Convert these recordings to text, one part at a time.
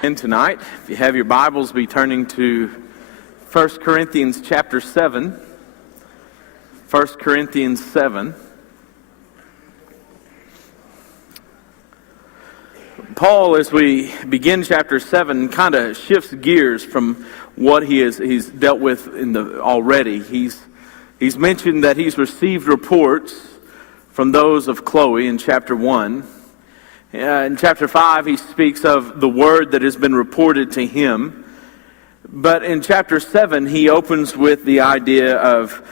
And tonight, if you have your Bibles, be turning to 1 Corinthians chapter 7. 1 Corinthians 7. Paul, as we begin chapter 7, kind of shifts gears from what he's dealt with already. He's mentioned that he's received reports from those of Chloe in chapter 1. In chapter 5, he speaks of the word that has been reported to him. But in chapter 7, he opens with the idea of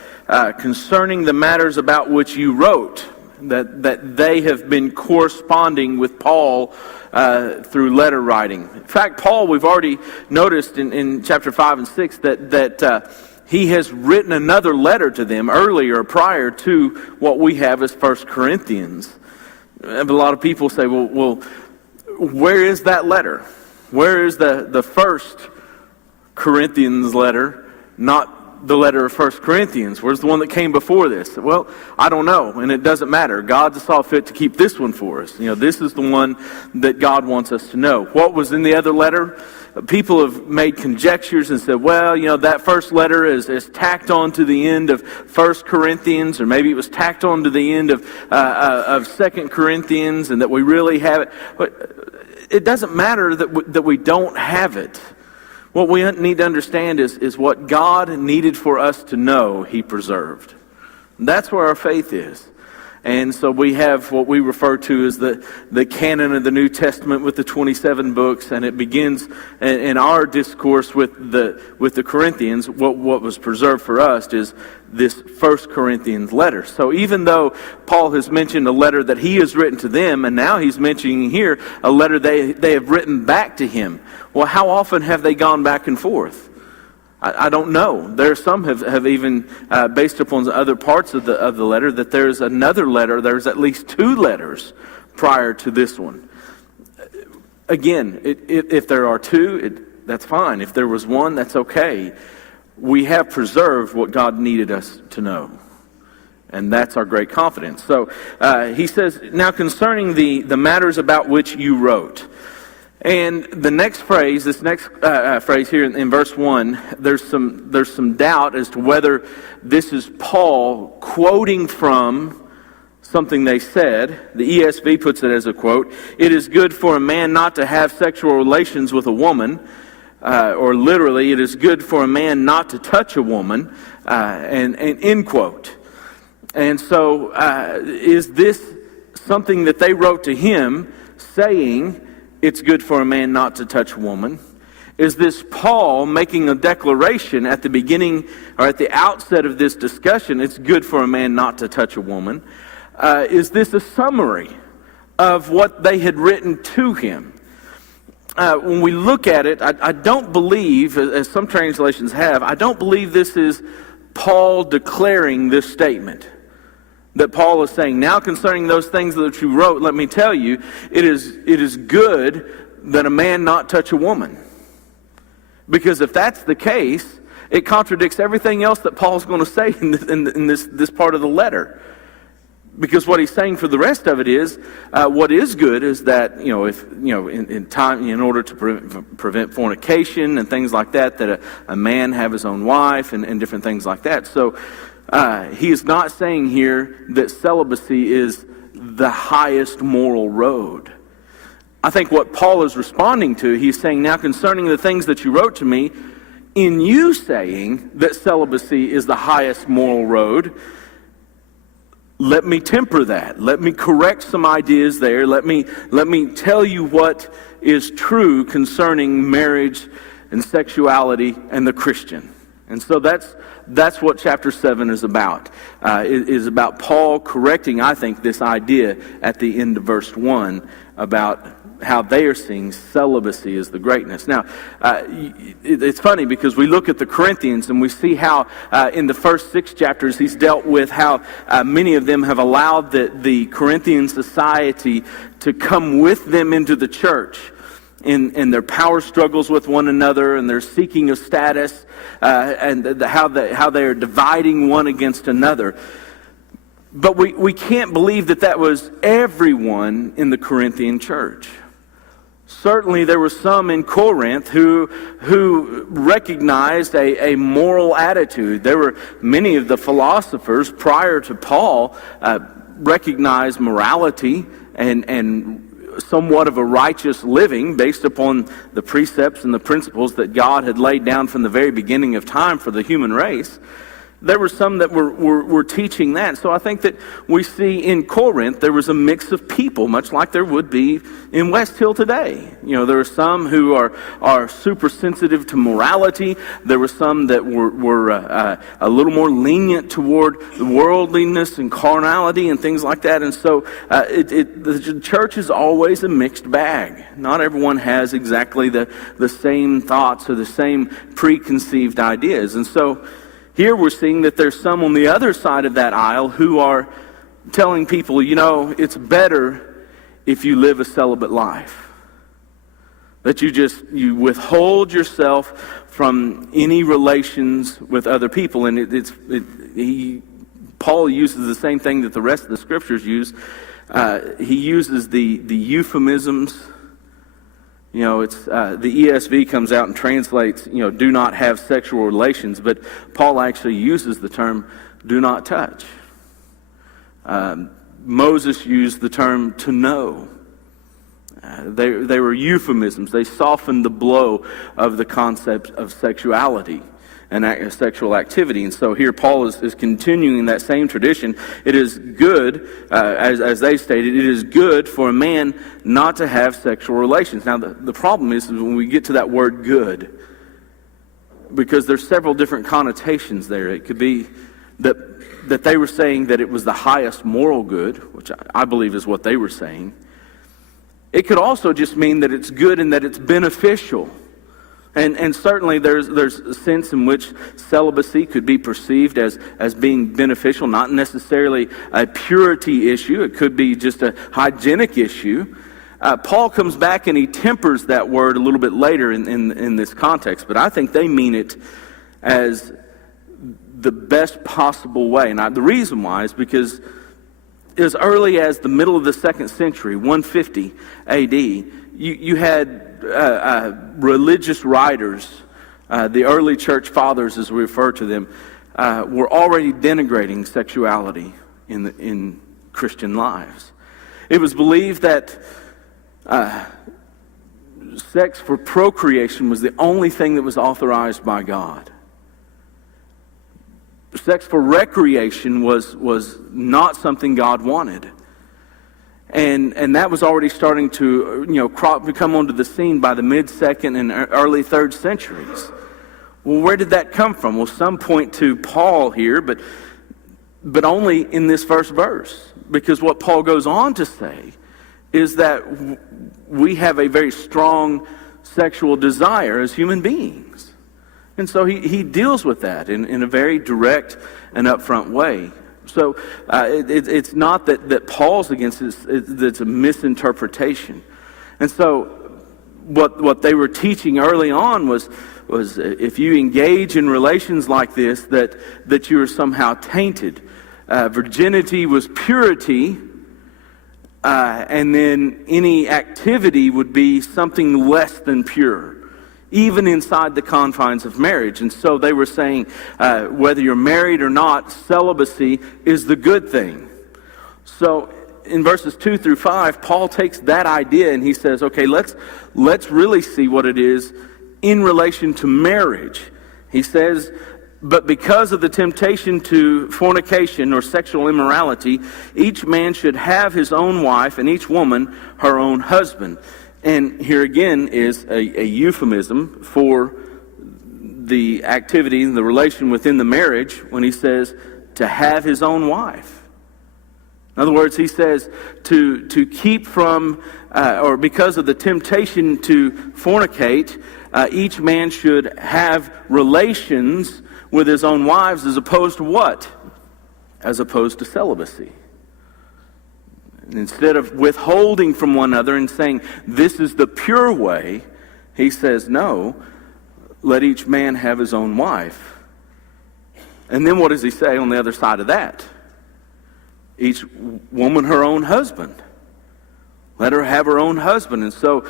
concerning the matters about which you wrote, that they have been corresponding with Paul through letter writing. In fact, Paul, we've already noticed in chapter 5 and 6 that he has written another letter to them earlier, prior to what we have as 1 Corinthians. And a lot of people say, well, where is that letter? Where is the first Corinthians letter, not the letter of 1 Corinthians? Where's the one that came before this? Well, I don't know, and it doesn't matter. God saw fit to keep this one for us. This is the one that God wants us to know. What was in the other letter? People have made conjectures and said, well, that first letter is tacked on to the end of 1 Corinthians, or maybe it was tacked on to the end of 2 Corinthians, and that we really have it. But it doesn't matter that we don't have it. What we need to understand is what God needed for us to know, He preserved. That's where our faith is. And so we have what we refer to as the canon of the New Testament with the 27 books, and it begins in our discourse with the Corinthians. What was preserved for us is this 1 Corinthians letter. So even though Paul has mentioned a letter that he has written to them, and now he's mentioning here a letter they have written back to him. Well, how often have they gone back and forth? I don't know. There are some have even, based upon other parts of the letter, that there's another letter, there's at least 2 letters prior to this one. Again, if there are 2, that's fine. If there was 1, that's okay. We have preserved what God needed us to know. And that's our great confidence. So he says, now concerning the matters about which you wrote. And the next phrase, this next phrase here in verse 1, there's some doubt as to whether this is Paul quoting from something they said. The ESV puts it as a quote. It is good for a man not to have sexual relations with a woman, or literally, it is good for a man not to touch a woman, and end quote. And so, is this something that they wrote to him saying, it's good for a man not to touch a woman? Is this Paul making a declaration at the beginning or at the outset of this discussion, it's good for a man not to touch a woman? Is this a summary of what they had written to him? When we look at it, I don't believe, as some translations have, I don't believe this is Paul declaring this statement. That Paul is saying, now concerning those things that you wrote, let me tell you, it is good that a man not touch a woman. Because if that's the case, it contradicts everything else that Paul's going to say in this part of the letter. Because what he's saying for the rest of it is, what is good is that, if in order to prevent fornication and things like that a man have his own wife and different things like that. So he is not saying here that celibacy is the highest moral road. I think what Paul is responding to, he's saying, now concerning the things that you wrote to me, in you saying that celibacy is the highest moral road, let me temper that. Let me correct some ideas there. Let me tell you what is true concerning marriage and sexuality and the Christian. And so that's what chapter 7 is about. It is about Paul correcting, I think, this idea at the end of verse 1 about how they are seeing celibacy as the greatness. Now, it's funny because we look at the Corinthians and we see how in the first 6 chapters he's dealt with how many of them have allowed the Corinthian society to come with them into the church. In their power struggles with one another and their seeking of status and how they are dividing one against another. But we can't believe that was everyone in the Corinthian church. Certainly there were some in Corinth who recognized a moral attitude. There were many of the philosophers prior to Paul recognized morality and somewhat of a righteous living based upon the precepts and the principles that God had laid down from the very beginning of time for the human race. There were some that were teaching that. So I think that we see in Corinth there was a mix of people, much like there would be in Westhill today. There are some who are super sensitive to morality. There were some that were a little more lenient toward worldliness and carnality and things like that. And so the church is always a mixed bag. Not everyone has exactly the same thoughts or the same preconceived ideas. And so here we're seeing that there's some on the other side of that aisle who are telling people, it's better if you live a celibate life. That you withhold yourself from any relations with other people. And Paul uses the same thing that the rest of the scriptures use. He uses the euphemisms. It's the ESV comes out and translates, do not have sexual relations, but Paul actually uses the term do not touch. Moses used the term to know. They were euphemisms. They softened the blow of the concept of sexuality and sexual activity. And so here Paul is continuing that same tradition. It is good, as they stated, it is good for a man not to have sexual relations. Now the problem is when we get to that word good, because there's several different connotations there. It could be that they were saying that it was the highest moral good, which I believe is what they were saying. It could also just mean that it's good and that it's beneficial. And certainly there's a sense in which celibacy could be perceived as being beneficial, not necessarily a purity issue. It could be just a hygienic issue. Paul comes back and he tempers that word a little bit later in this context, but I think they mean it as the best possible way. And the reason why is because as early as the middle of the 2nd century, 150 A.D., you had religious writers, the early church fathers as we refer to them, were already denigrating sexuality in Christian lives. It was believed that sex for procreation was the only thing that was authorized by God. Sex for recreation was not something God wanted. And that was already starting to come onto the scene by the mid-2nd and early 3rd centuries. Well, where did that come from? Well, some point to Paul here, but only in this first verse. Because what Paul goes on to say is that we have a very strong sexual desire as human beings. And so he deals with that in a very direct and upfront way. So it's not that Paul's against it, it's a misinterpretation. And so what they were teaching early on was if you engage in relations like this, that you are somehow tainted. Virginity was purity, and then any activity would be something less than pure, even inside the confines of marriage. And so they were saying, whether you're married or not, celibacy is the good thing. So in verses 2 through 5, Paul takes that idea and he says, okay, let's really see what it is in relation to marriage. He says, but because of the temptation to fornication or sexual immorality, each man should have his own wife and each woman her own husband. And here again is a euphemism for the activity, the relation within the marriage when he says to have his own wife. In other words, he says to keep from, or because of the temptation to fornicate, each man should have relations with his own wives as opposed to what? As opposed to celibacy. Instead of withholding from one another and saying, this is the pure way, he says, no, let each man have his own wife. And then what does he say on the other side of that? Each woman her own husband. Let her have her own husband. And so,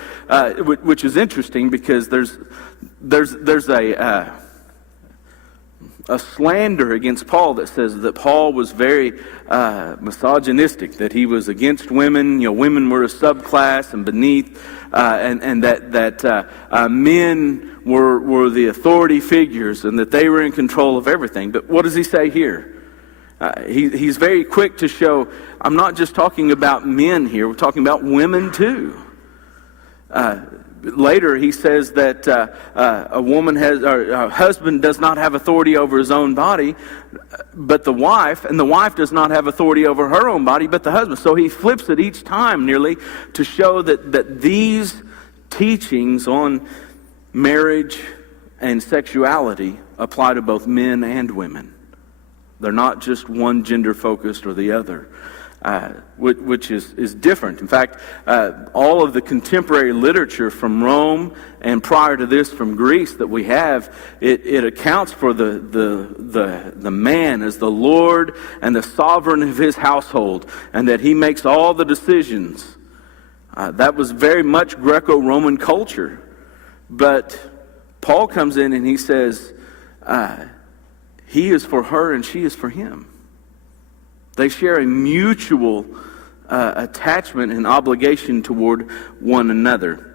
which is interesting because there's a slander against Paul that says that Paul was very misogynistic, that he was against women. Women were a subclass and beneath, and that men were the authority figures and that they were in control of everything. But what does he say here? He's very quick to show, I'm not just talking about men here, we're talking about women too. Later he says that a husband does not have authority over his own body, but the wife, and the wife does not have authority over her own body, but the husband. So he flips it each time nearly to show that these teachings on marriage and sexuality apply to both men and women. They're not just one gender focused or the other, which is different. In fact, all of the contemporary literature from Rome and prior to this from Greece that we have, it accounts for the man as the Lord and the sovereign of his household, and that he makes all the decisions. That was very much Greco-Roman culture. But Paul comes in and he says, he is for her and she is for him. They share a mutual attachment and obligation toward one another.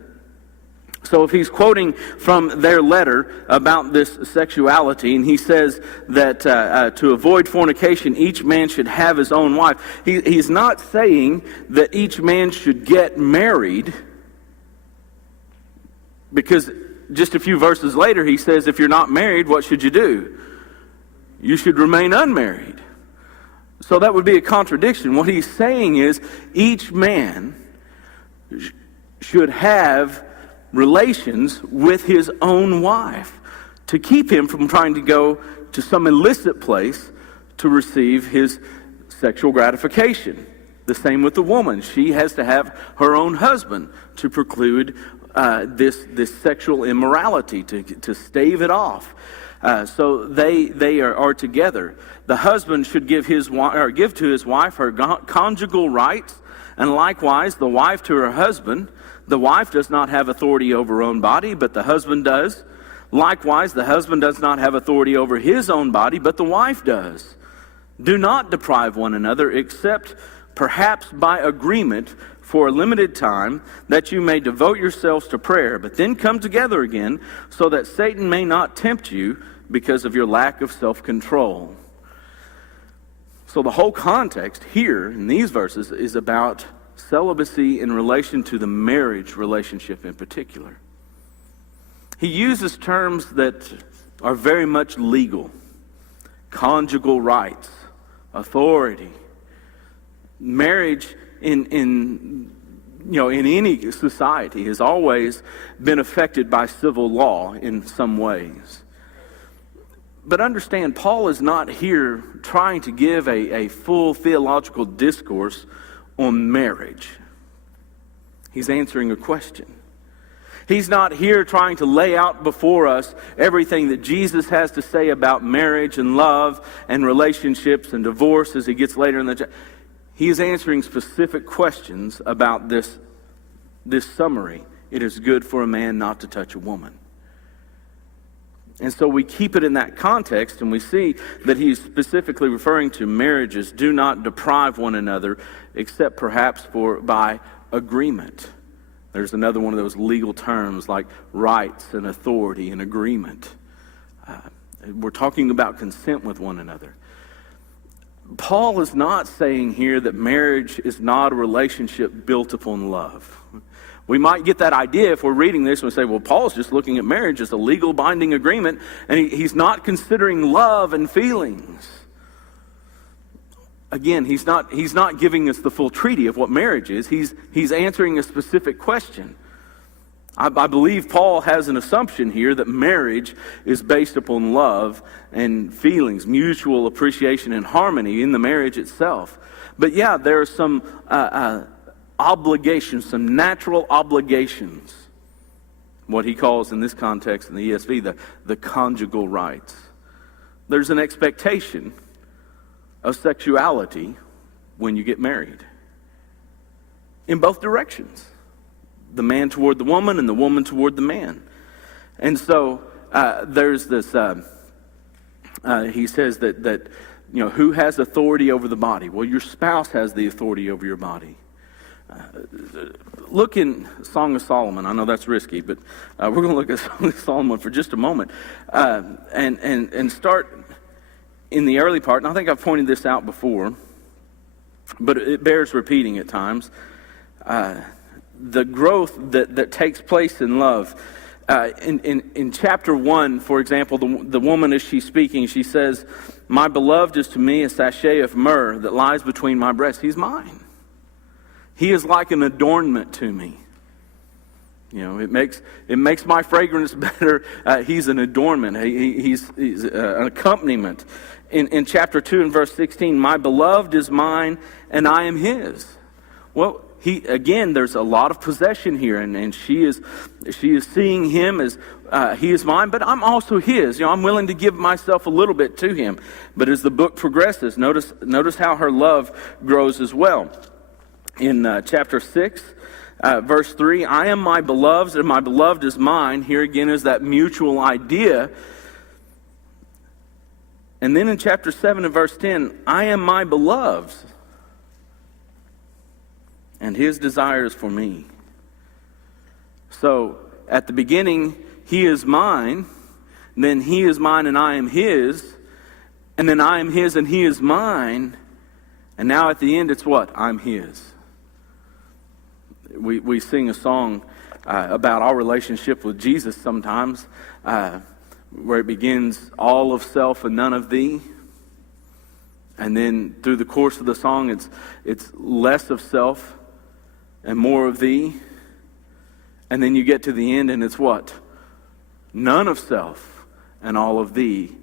So if he's quoting from their letter about this sexuality, and he says that to avoid fornication, each man should have his own wife, he's not saying that each man should get married, because just a few verses later he says, if you're not married, what should you do? You should remain unmarried. So that would be a contradiction. What he's saying is each man should have relations with his own wife to keep him from trying to go to some illicit place to receive his sexual gratification. The same with the woman. She has to have her own husband to preclude this sexual immorality, to stave it off. So they are together. The husband should give to his wife her conjugal rights, and likewise the wife to her husband. The wife does not have authority over her own body, but the husband does. Likewise, the husband does not have authority over his own body, but the wife does. Do not deprive one another, except perhaps by agreement for a limited time, that you may devote yourselves to prayer, but then come together again, so that Satan may not tempt you because of your lack of self-control. So the whole context here in these verses is about celibacy in relation to the marriage relationship in particular. He uses terms that are very much legal: conjugal rights, authority. Marriage in any society has always been affected by civil law in some ways. But understand, Paul is not here trying to give a full theological discourse on marriage. He's answering a question. He's not here trying to lay out before us everything that Jesus has to say about marriage and love and relationships and divorce as he gets later in the chapter. He is answering specific questions about this summary. It is good for a man not to touch a woman. And so we keep it in that context, and we see that he's specifically referring to marriages. Do not deprive one another, except perhaps by agreement. There's another one of those legal terms like rights and authority and agreement. We're talking about consent with one another. Paul is not saying here that marriage is not a relationship built upon love. We might get that idea if we're reading this and we say, well, Paul's just looking at marriage as a legal binding agreement, and he's not considering love and feelings. Again, he's not giving us the full treaty of what marriage is. He's answering a specific question. I believe Paul has an assumption here that marriage is based upon love and feelings, mutual appreciation and harmony in the marriage itself. But yeah, there are some obligations, some natural obligations, what he calls in this context in the ESV, the conjugal rights. There's an expectation of sexuality when you get married. in both directions. The man toward the woman and the woman toward the man. And so there's this, he says that who has authority over the body? Well, your spouse has the authority over your body. Look in Song of Solomon. I know that's risky, but we're going to look at Song of Solomon for just a moment and start in the early part. And I think I've pointed this out before, but it bears repeating at times. The growth that takes place in love. In chapter 1, for example, the woman, as she's speaking, she says, "My beloved is to me a sachet of myrrh that lies between my breasts." He's mine. He is like an adornment to me. It makes my fragrance better. He's an adornment. He's an accompaniment. In chapter 2 and verse 16, "My beloved is mine and I am his." Well, there's a lot of possession here, and she is seeing him as he is mine, but I'm also his. I'm willing to give myself a little bit to him. But as the book progresses, notice how her love grows as well. In chapter 6, verse 3, "I am my beloved's and my beloved is mine." Here again is that mutual idea. And then in chapter 7 and verse 10, "I am my beloved's, and his desire is for me." So at the beginning, he is mine, and then he is mine and I am his, and then I am his and he is mine, and now at the end it's what? I'm his. We sing a song about our relationship with Jesus sometimes, where it begins, "All of self and none of thee." And then through the course of the song, it's less of self and more of thee. And then you get to the end and it's what? None of self and all of thee.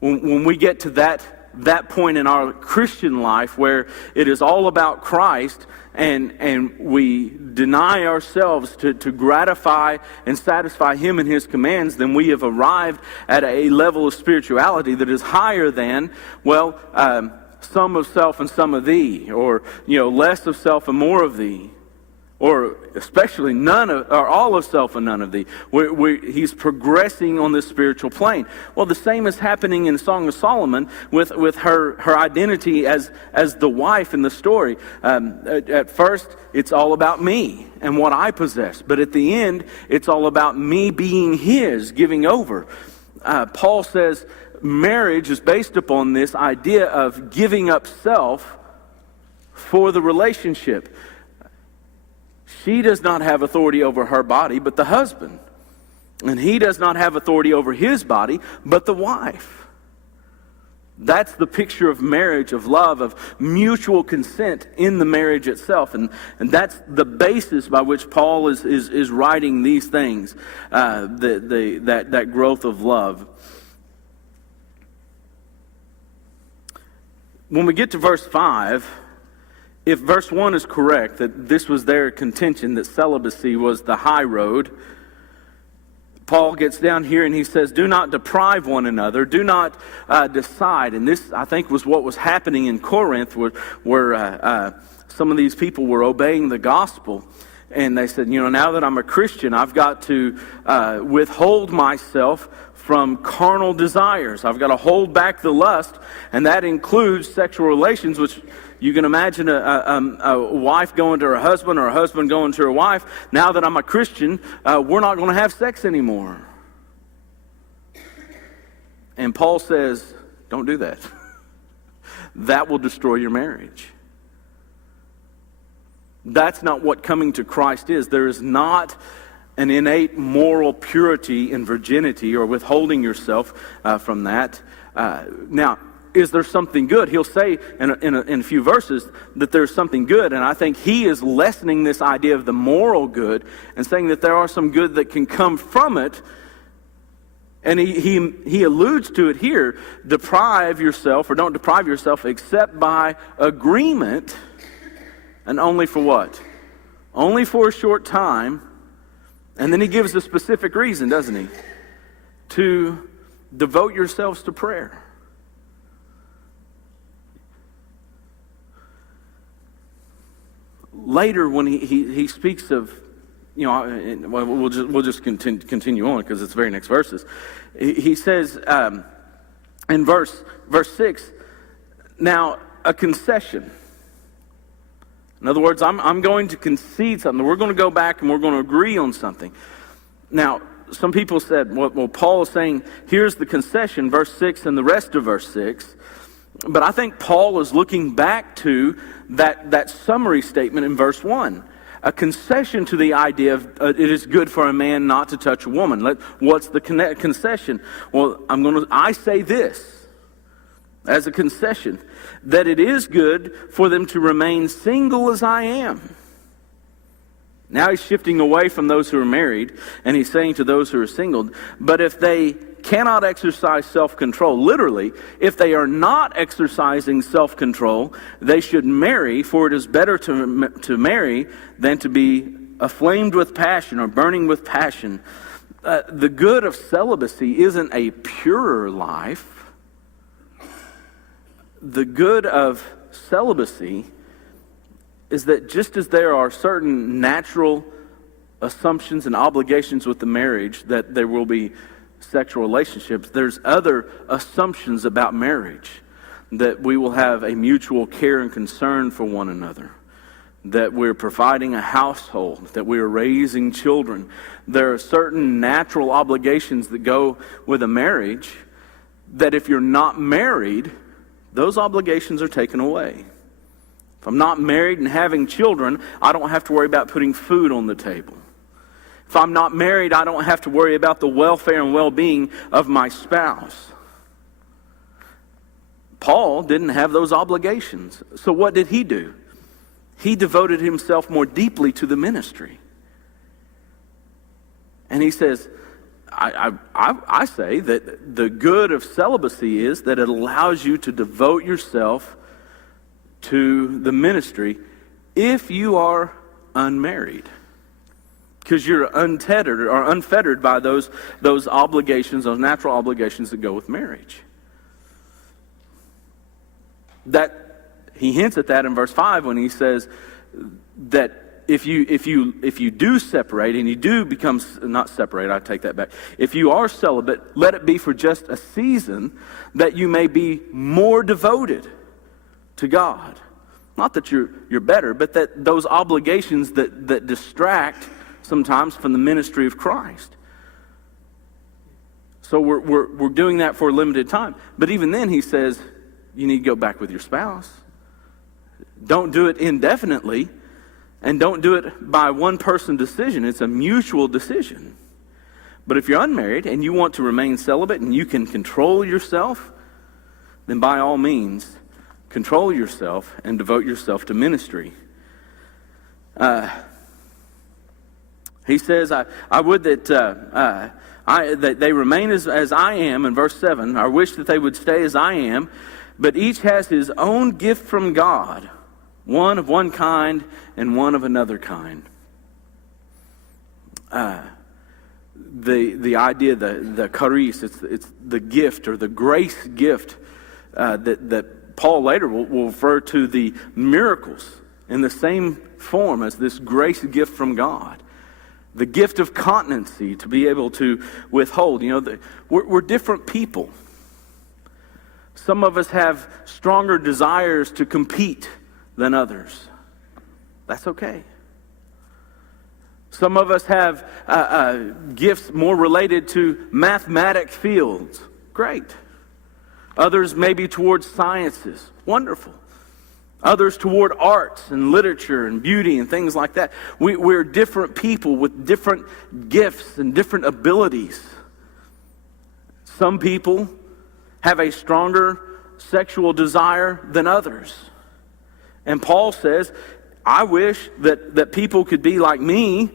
When we get to that point in our Christian life where it is all about Christ and we deny ourselves to gratify and satisfy him and his commands, then we have arrived at a level of spirituality that is higher than, some of self and some of thee, or less of self and more of thee. Or especially none of, or all of self and none of thee. He's progressing on this spiritual plane. Well, the same is happening in Song of Solomon with her identity as the wife in the story. At first, it's all about me and what I possess. But at the end, it's all about me being his, giving over. Paul says marriage is based upon this idea of giving up self for the relationship. She does not have authority over her body, but the husband. And he does not have authority over his body, but the wife. That's the picture of marriage, of love, of mutual consent in the marriage itself. And that's the basis by which Paul is writing these things, that growth of love. When we get to verse 5... if verse 1 is correct, that this was their contention, that celibacy was the high road, Paul gets down here and he says, "Do not deprive one another, do not decide." And this, I think, was what was happening in Corinth, where some of these people were obeying the gospel. And they said, now that I'm a Christian, I've got to withhold myself from carnal desires. I've got to hold back the lust, and that includes sexual relations, which you can imagine a wife going to her husband or a husband going to her wife. Now that I'm a Christian, we're not going to have sex anymore. And Paul says, don't do that. That will destroy your marriage. That's not what coming to Christ is. There is not an innate moral purity in virginity or withholding yourself from that. Now, is there something good? He'll say in a few verses that there's something good, and I think he is lessening this idea of the moral good and saying that there are some good that can come from it. And he alludes to it here. Deprive yourself, or don't deprive yourself, except by agreement, and only for what? Only for a short time. And then he gives a specific reason, doesn't he? To devote yourselves to prayer. later when he speaks of, we'll just continue on because it's the very next verses. He says in verse 6, now a concession. In other words, I'm going to concede something. We're going to go back and we're going to agree on something. Now, some people said, well, Paul is saying, here's the concession, verse 6 and the rest of verse 6. But I think Paul is looking back to that summary statement in verse 1. A concession to the idea of it is good for a man not to touch a woman. What's the concession? Well, I say this as a concession, that it is good for them to remain single as I am. Now he's shifting away from those who are married, and he's saying to those who are single, but if they cannot exercise self-control, literally, if they are not exercising self-control, they should marry, for it is better to marry than to be aflamed with passion or burning with passion. The good of celibacy isn't a purer life. The good of celibacy is that just as there are certain natural assumptions and obligations with the marriage that there will be sexual relationships, there's other assumptions about marriage, that we will have a mutual care and concern for one another, that we're providing a household, that we're raising children. There are certain natural obligations that go with a marriage that if you're not married, those obligations are taken away. If I'm not married and having children, I don't have to worry about putting food on the table. If I'm not married, I don't have to worry about the welfare and well-being of my spouse. Paul didn't have those obligations. So what did he do? He devoted himself more deeply to the ministry. And he says, I say that the good of celibacy is that it allows you to devote yourself to the ministry if you are unmarried, because you're untethered or unfettered by those obligations, those natural obligations that go with marriage. That he hints at that in verse 5 when he says that if you do separate and you do become not separate, I take that back. If you are celibate, let it be for just a season, that you may be more devoted to God. Not that you're better, but that those obligations that distract sometimes from the ministry of Christ. So we're doing that for a limited time. But even then, he says, you need to go back with your spouse. Don't do it indefinitely, and don't do it by one person decision. It's a mutual decision. But if you're unmarried and you want to remain celibate and you can control yourself, then by all means, control yourself and devote yourself to ministry. He says, I would that that they remain as I am, in verse 7. I wish that they would stay as I am, but each has his own gift from God, one of one kind and one of another kind. The idea, the charis, it's the gift or the grace gift that Paul later will refer to the miracles in the same form as this grace gift from God. The gift of continency, to be able to withhold. We're different people. Some of us have stronger desires to compete than others. That's okay. Some of us have gifts more related to mathematic fields. Great. Others maybe towards sciences. Wonderful. Others toward arts and literature and beauty and things like that. We're different people with different gifts and different abilities. Some people have a stronger sexual desire than others. And Paul says, I wish that people could be like me,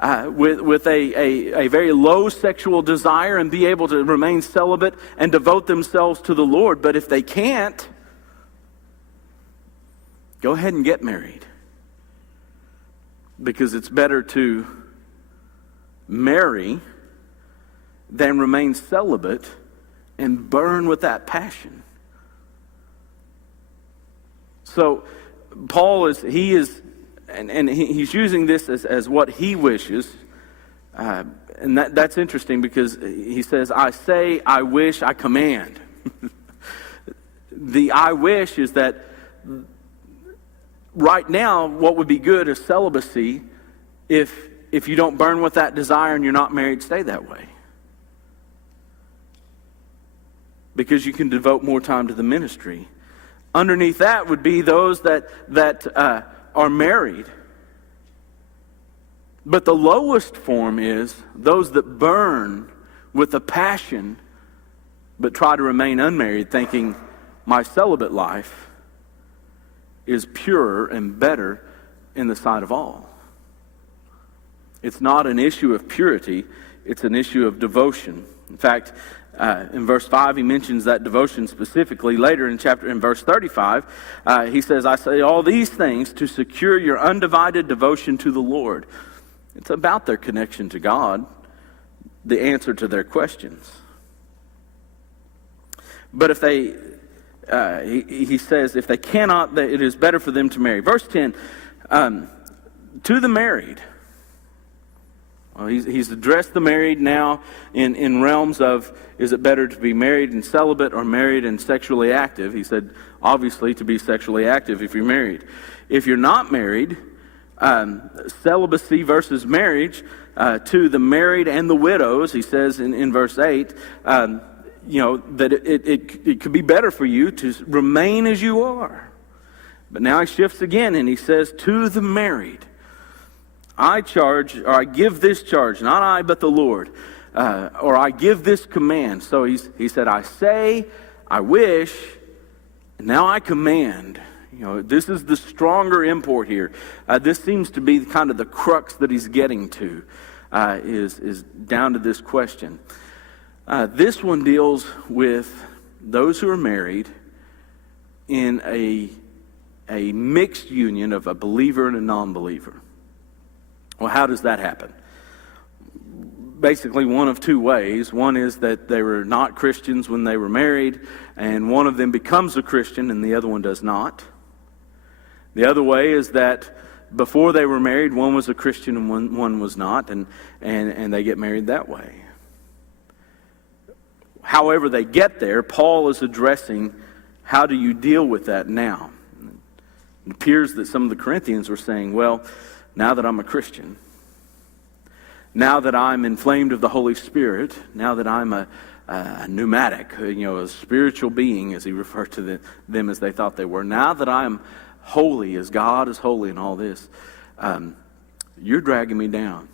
with a very low sexual desire and be able to remain celibate and devote themselves to the Lord. But if they can't, go ahead and get married. Because it's better to marry than remain celibate and burn with that passion. So Paul is and he's using this as what he wishes. And that's interesting because he says, I say, I wish, I command. The I wish is that right now what would be good is celibacy. If you don't burn with that desire and you're not married, stay that way. Because you can devote more time to the ministry. Underneath that would be those that are married. But the lowest form is those that burn with a passion but try to remain unmarried, thinking my celibate life is purer and better in the sight of all. It's not an issue of purity, it's an issue of devotion. In fact, in verse 5, he mentions that devotion specifically. Later in verse 35, he says, I say all these things to secure your undivided devotion to the Lord. It's about their connection to God, the answer to their questions. But if they, he says, if they cannot, it is better for them to marry. Verse 10, to the married. Well, he's addressed the married now in realms of, is it better to be married and celibate or married and sexually active? He said, obviously, to be sexually active if you're married. If you're not married, celibacy versus marriage, to the married and the widows, he says in verse 8, that it could be better for you to remain as you are. But now he shifts again and he says, to the married. I charge, or I give this charge, not I, but the Lord. Or I give this command. So he said, I say, I wish, and now I command. This is the stronger import here. This seems to be kind of the crux that he's getting to, is down to this question. This one deals with those who are married in a mixed union of a believer and a non-believer. Well, how does that happen? Basically, one of two ways. One is that they were not Christians when they were married, and one of them becomes a Christian and the other one does not. The other way is that before they were married, one was a Christian and one was not, and they get married that way. However they get there, Paul is addressing how do you deal with that now. It appears that some of the Corinthians were saying, well, now that I'm a Christian, now that I'm inflamed of the Holy Spirit, now that I'm a pneumatic, a spiritual being, as he referred to them as they thought they were, now that I'm holy as God is holy and all this, you're dragging me down.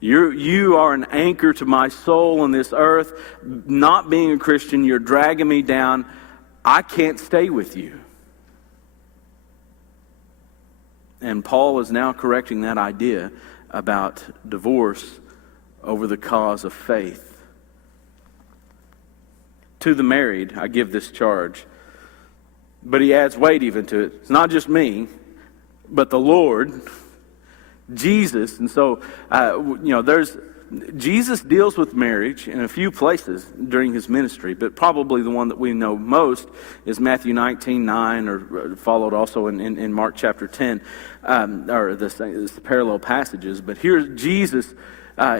You are an anchor to my soul on this earth. Not being a Christian, you're dragging me down. I can't stay with you. And Paul is now correcting that idea about divorce over the cause of faith. To the married, I give this charge. But he adds weight even to it. It's not just me, but the Lord, Jesus. And so, Jesus deals with marriage in a few places during his ministry, but probably the one that we know most is Matthew 19:9, or followed also in Mark chapter 10, or the parallel passages. But here Jesus,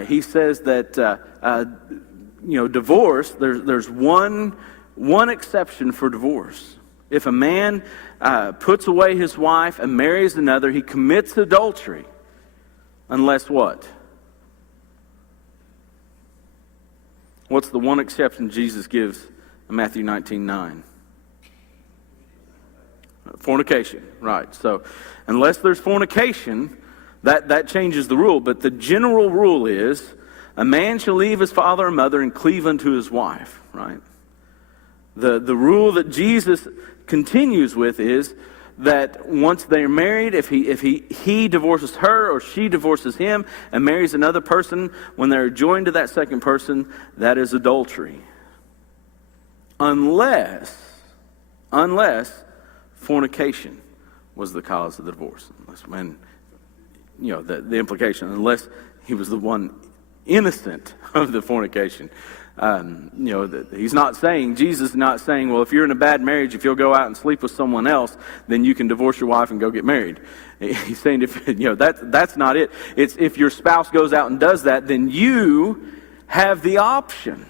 he says that divorce. There's one exception for divorce. If a man puts away his wife and marries another, he commits adultery, unless what? What's the one exception Jesus gives in Matthew 19:9? Fornication, right. So, unless there's fornication, that changes the rule. But the general rule is, a man shall leave his father and mother and cleave unto his wife, right? The rule that Jesus continues with is that once they're married, if he divorces her or she divorces him and marries another person, when they're joined to that second person, that is adultery. Unless fornication was the cause of the divorce. Unless the implication, unless he was the one innocent of the fornication. He's not saying, Jesus is not saying, well, if you're in a bad marriage, if you'll go out and sleep with someone else, then you can divorce your wife and go get married. He's saying, that's not it. It's if your spouse goes out and does that, then you have the option.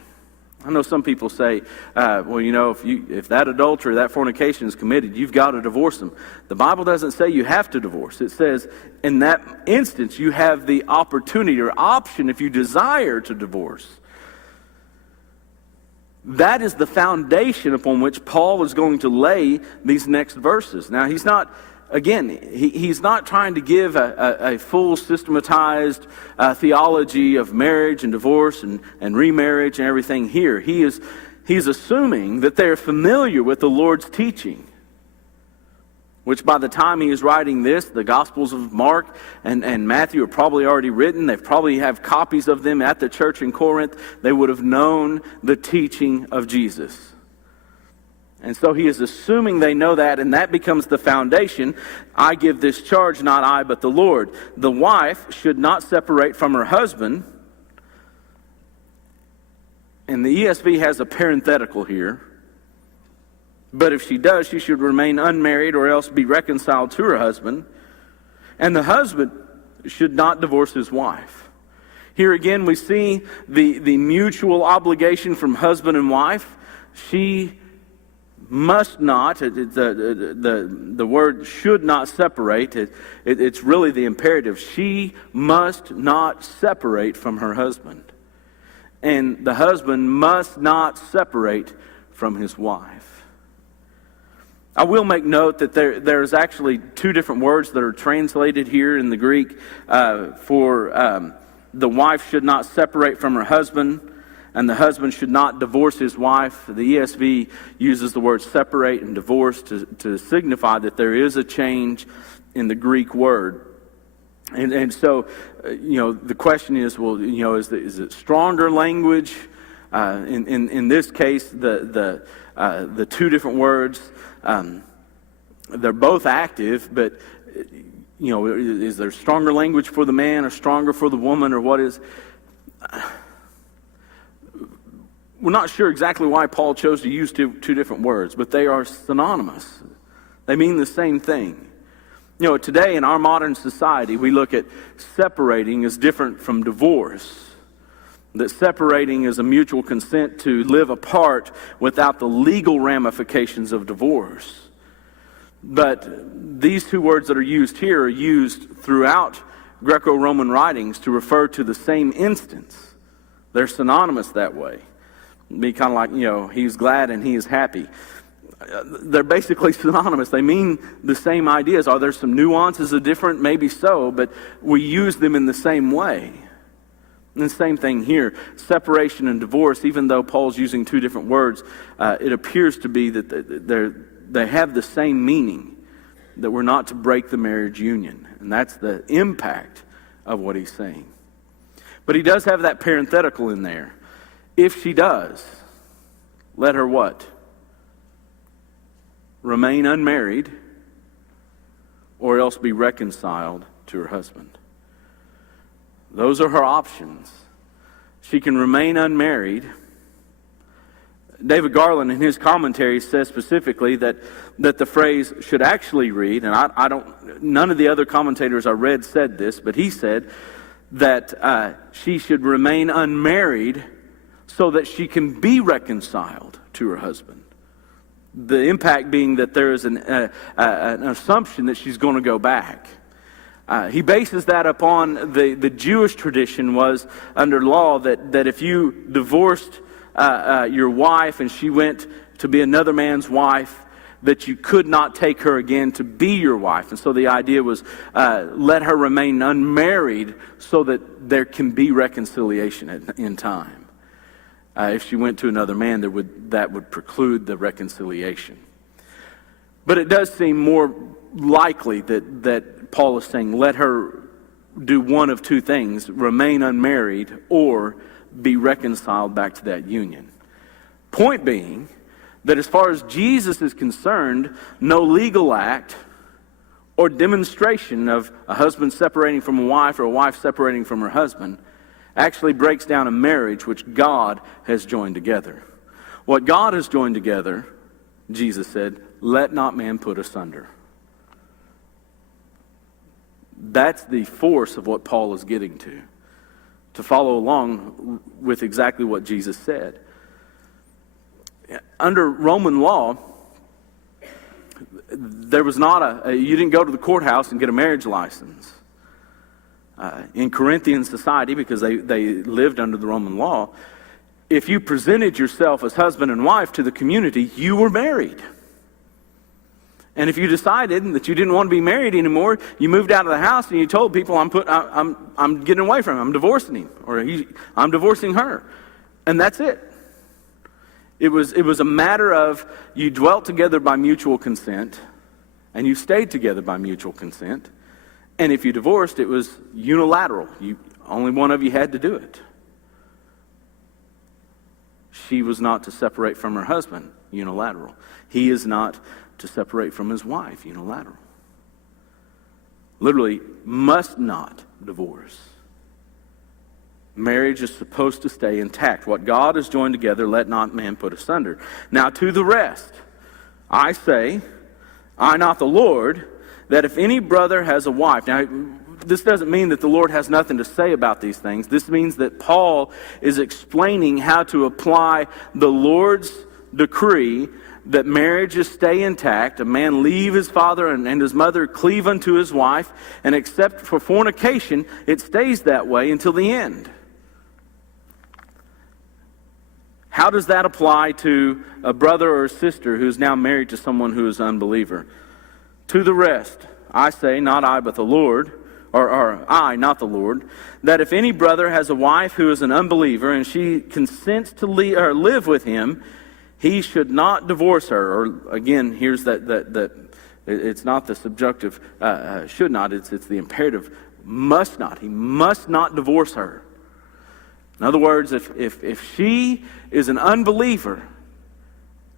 I know some people say, if that adultery, that fornication is committed, you've got to divorce them. The Bible doesn't say you have to divorce. It says in that instance, you have the opportunity or option if you desire to divorce. That is the foundation upon which Paul is going to lay these next verses. Now, he's not trying to give a full systematized theology of marriage and divorce and remarriage and everything here. He's assuming that they're familiar with the Lord's teaching, which by the time he is writing this, the Gospels of Mark and Matthew are probably already written. They probably have copies of them at the church in Corinth. They would have known the teaching of Jesus. And so he is assuming they know that, and that becomes the foundation. I give this charge, not I, but the Lord. The wife should not separate from her husband. And the ESV has a parenthetical here. But if she does, she should remain unmarried or else be reconciled to her husband. And the husband should not divorce his wife. Here again we see the mutual obligation from husband and wife. She must not, the word should not separate, it's really the imperative. She must not separate from her husband. And the husband must not separate from his wife. I will make note that there's actually two different words that are translated here in the Greek for the wife should not separate from her husband, and the husband should not divorce his wife. The ESV uses the word separate and divorce to signify that there is a change in the Greek word. And so, the question is, is it stronger language? In this case, the two different words, they're both active, but is there stronger language for the man or stronger for the woman, or what is? We're not sure exactly why Paul chose to use two different words, but they are synonymous. They mean the same thing. Today in our modern society, we look at separating as different from divorce. That separating is a mutual consent to live apart without the legal ramifications of divorce. But these two words that are used here are used throughout Greco-Roman writings to refer to the same instance. They're synonymous that way. It'd be kind of like, he's glad and he is happy. They're basically synonymous. They mean the same ideas. Are there some nuances of different? Maybe so, but we use them in the same way. And the same thing here, separation and divorce, even though Paul's using two different words, it appears to be that they have the same meaning, that we're not to break the marriage union. And that's the impact of what he's saying. But he does have that parenthetical in there. If she does, let her what? Remain unmarried, or else be reconciled to her husband. Those are her options. She can remain unmarried. David Garland, in his commentary, says specifically that the phrase should actually read, and none of the other commentators I read said this, but he said that she should remain unmarried so that she can be reconciled to her husband. The impact being that there is an assumption that she's going to go back. He bases that upon the Jewish tradition was under law that if you divorced your wife and she went to be another man's wife, that you could not take her again to be your wife. And so the idea was let her remain unmarried so that there can be reconciliation in time. If she went to another man, that would preclude the reconciliation. But it does seem more likely that Paul is saying, let her do one of two things, remain unmarried or be reconciled back to that union. Point being that as far as Jesus is concerned, no legal act or demonstration of a husband separating from a wife or a wife separating from her husband actually breaks down a marriage which God has joined together. What God has joined together, Jesus said, let not man put asunder. That's the force of what Paul is getting to follow along with exactly what Jesus said. Under Roman law, there was not you didn't go to the courthouse and get a marriage license. In Corinthian society, because they lived under the Roman law, if you presented yourself as husband and wife to the community, you were married. And if you decided that you didn't want to be married anymore, you moved out of the house and you told people, I'm getting away from him, I'm divorcing him, or I'm divorcing her. And that's it. It was a matter of you dwelt together by mutual consent, and you stayed together by mutual consent. And if you divorced, it was unilateral. Only one of you had to do it. She was not to separate from her husband, unilateral. He is not to separate from his wife, unilateral. Literally, must not divorce. Marriage is supposed to stay intact. What God has joined together, let not man put asunder. Now to the rest, I say, I not the Lord, that if any brother has a wife. Now, this doesn't mean that the Lord has nothing to say about these things. This means that Paul is explaining how to apply the Lord's decree that marriages stay intact, a man leave his father and his mother, cleave unto his wife, and except for fornication, it stays that way until the end. How does that apply to a brother or a sister who is now married to someone who is an unbeliever? To the rest, I say, not I, but the Lord, or I, not the Lord, that if any brother has a wife who is an unbeliever and she consents to live with him, he should not divorce her. Or again, here's that it's not the subjunctive should not, it's the imperative must not. He must not divorce her. In other words, if she is an unbeliever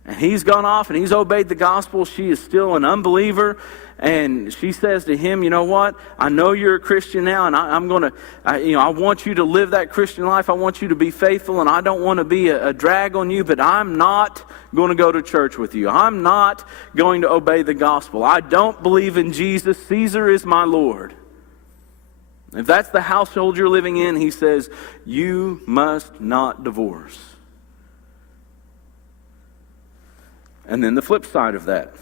and he's gone off and he's obeyed the gospel, she is still an unbeliever, and she says to him, you know what, I know you're a Christian now, and I want you to live that Christian life. I want you to be faithful, and I don't want to be a drag on you, but I'm not going to go to church with you. I'm not going to obey the gospel. I don't believe in Jesus. Caesar is my Lord. If that's the household you're living in, he says, you must not divorce. And then the flip side of that.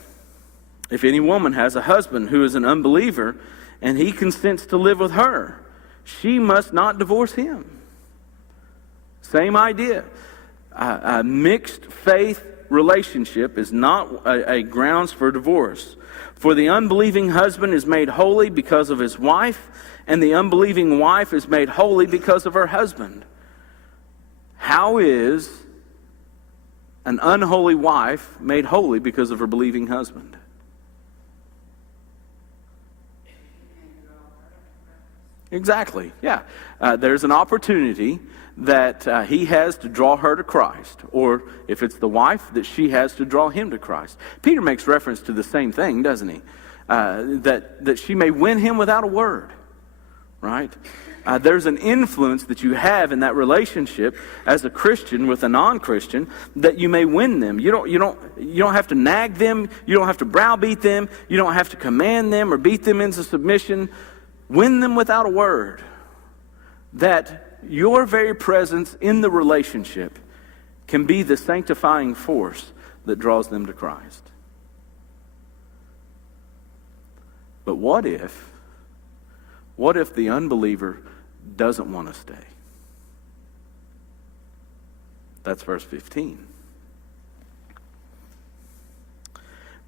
If any woman has a husband who is an unbeliever and he consents to live with her, she must not divorce him. Same idea. A mixed faith relationship is not a grounds for divorce. For the unbelieving husband is made holy because of his wife, and the unbelieving wife is made holy because of her husband. How is an unholy wife made holy because of her believing husband? Exactly, yeah. There's an opportunity that he has to draw her to Christ, or if it's the wife, that she has to draw him to Christ. Peter makes reference to the same thing, doesn't he? That she may win him without a word, right? There's an influence that you have in that relationship as a Christian with a non-Christian that you may win them. You don't have to nag them. You don't have to browbeat them. You don't have to command them or beat them into submission. Win them without a word. That your very presence in the relationship can be the sanctifying force that draws them to Christ. But what if the unbeliever doesn't want to stay? That's verse 15.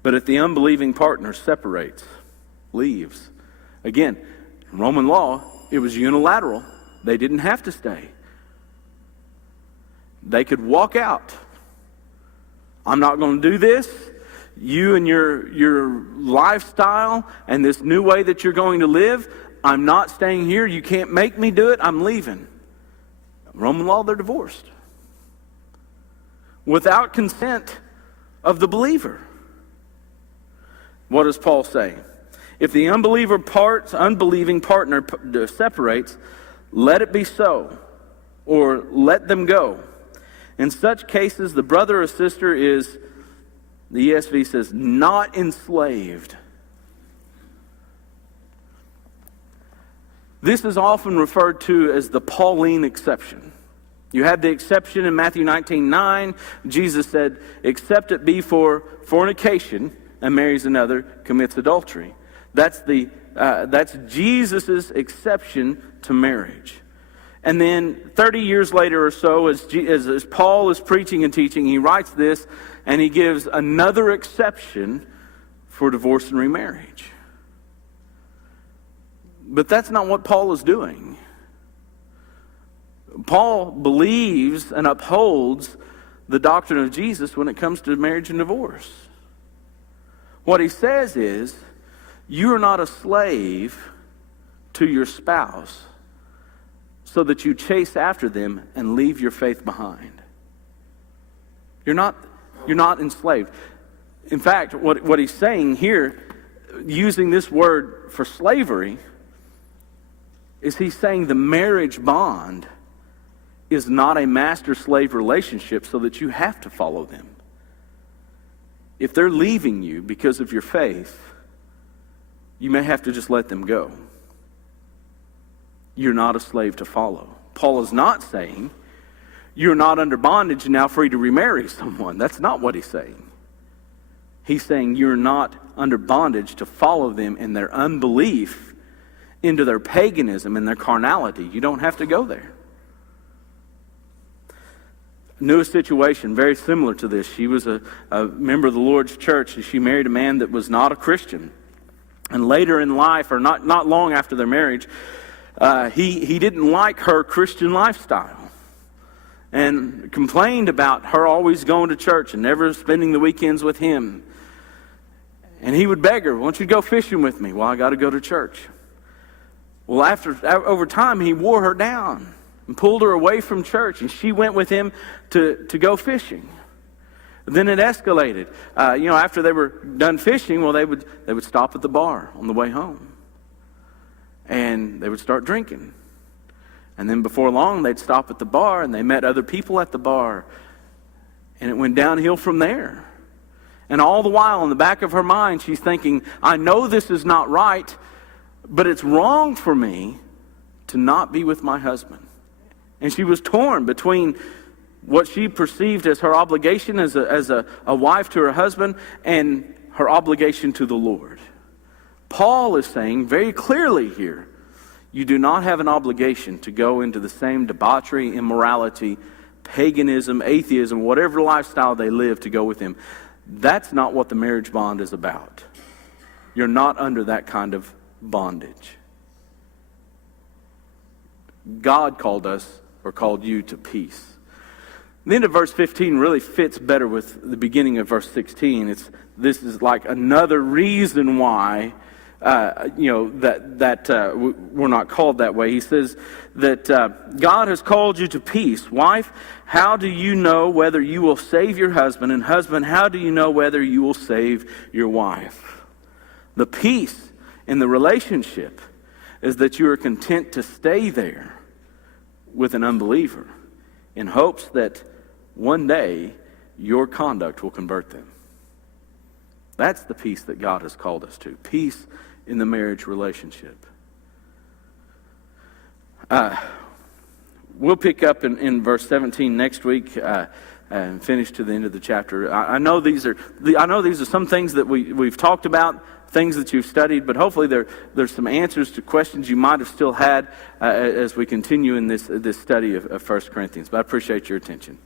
But if the unbelieving partner separates, leaves, again, in Roman law, it was unilateral. They didn't have to stay. They could walk out. I'm not going to do this. You and your lifestyle and this new way that you're going to live, I'm not staying here. You can't make me do it. I'm leaving. Roman law, they're divorced. Without consent of the believer. What does Paul say? If the unbelieving partner separates, let it be so. or let them go. In such cases, the brother or sister is, the ESV says, not enslaved. This is often referred to as the Pauline exception. You have the exception in Matthew 19:9. Jesus said, except it be for fornication, and marries another, commits adultery. That's Jesus' exception to marriage. And then 30 years later or so, as Paul is preaching and teaching, he writes this, and he gives another exception for divorce and remarriage. But that's not what Paul is doing. Paul believes and upholds the doctrine of Jesus when it comes to marriage and divorce. What he says is, you are not a slave to your spouse so that you chase after them and leave your faith behind. You're not enslaved. In fact, what he's saying here, using this word for slavery, is he's saying the marriage bond is not a master-slave relationship so that you have to follow them. If they're leaving you because of your faith, you may have to just let them go. You're not a slave to follow. Paul is not saying you're not under bondage and now free to remarry someone. That's not what he's saying. He's saying you're not under bondage to follow them in their unbelief, into their paganism and their carnality. You don't have to go there. Knew a situation very similar to this. She was a member of the Lord's church, and she married a man that was not a Christian. And later in life, or not long after their marriage, he didn't like her Christian lifestyle and complained about her always going to church and never spending the weekends with him. And he would beg her, "Why don't you go fishing with me?" "Well, I got to go to church." Well, over time, he wore her down and pulled her away from church, and she went with him to go fishing. Then it escalated. After they were done fishing, well, they would stop at the bar on the way home, and they would start drinking. And then before long, they'd stop at the bar, and they met other people at the bar, and it went downhill from there. And all the while, in the back of her mind, she's thinking, I know this is not right, but it's wrong for me to not be with my husband. And she was torn between what she perceived as her obligation as a wife to her husband and her obligation to the Lord. Paul is saying very clearly here, you do not have an obligation to go into the same debauchery, immorality, paganism, atheism, whatever lifestyle they live, to go with him. That's not what the marriage bond is about. You're not under that kind of bondage. God called us, or called you, to peace. The end of verse 15 really fits better with the beginning of verse 16. This is like another reason why we're not called that way. He says that God has called you to peace. Wife, how do you know whether you will save your husband? And husband, how do you know whether you will save your wife? The peace in the relationship is that you are content to stay there with an unbeliever in hopes that one day your conduct will convert them. That's the peace that God has called us to. Peace in the marriage relationship. We'll pick up in verse 17 next week and finish to the end of the chapter. I know these are some things that we've talked about, things that you've studied, but hopefully there's some answers to questions you might have still had as we continue in this study of 1 Corinthians. But I appreciate your attention.